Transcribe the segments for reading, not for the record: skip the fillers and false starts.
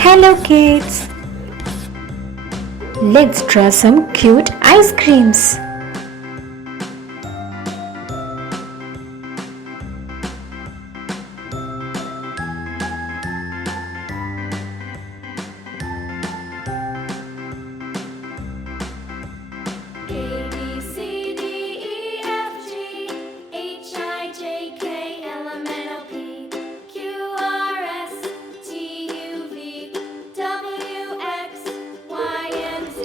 Hello kids! Let's draw some cute ice creams.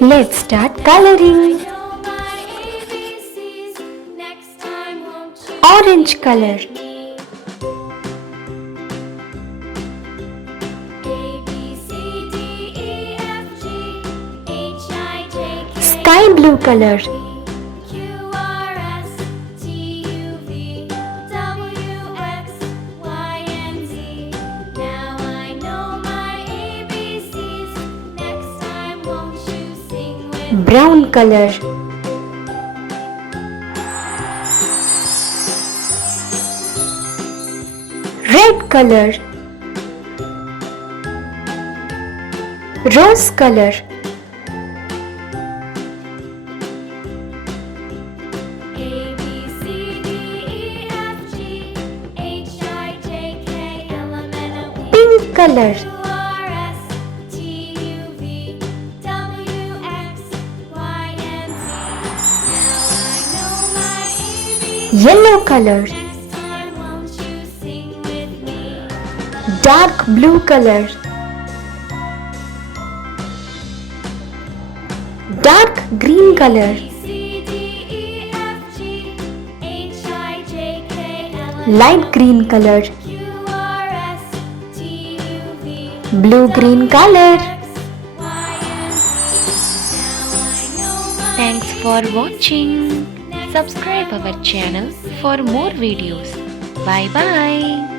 Let's start coloring. Orange color. Sky blue color. Brown color. Red color. Rose color. Pink color. Yellow color. Dark blue color. Dark green color. Light green color. Blue green color. Thanks for watching. Subscribe our channel for more videos. Bye bye.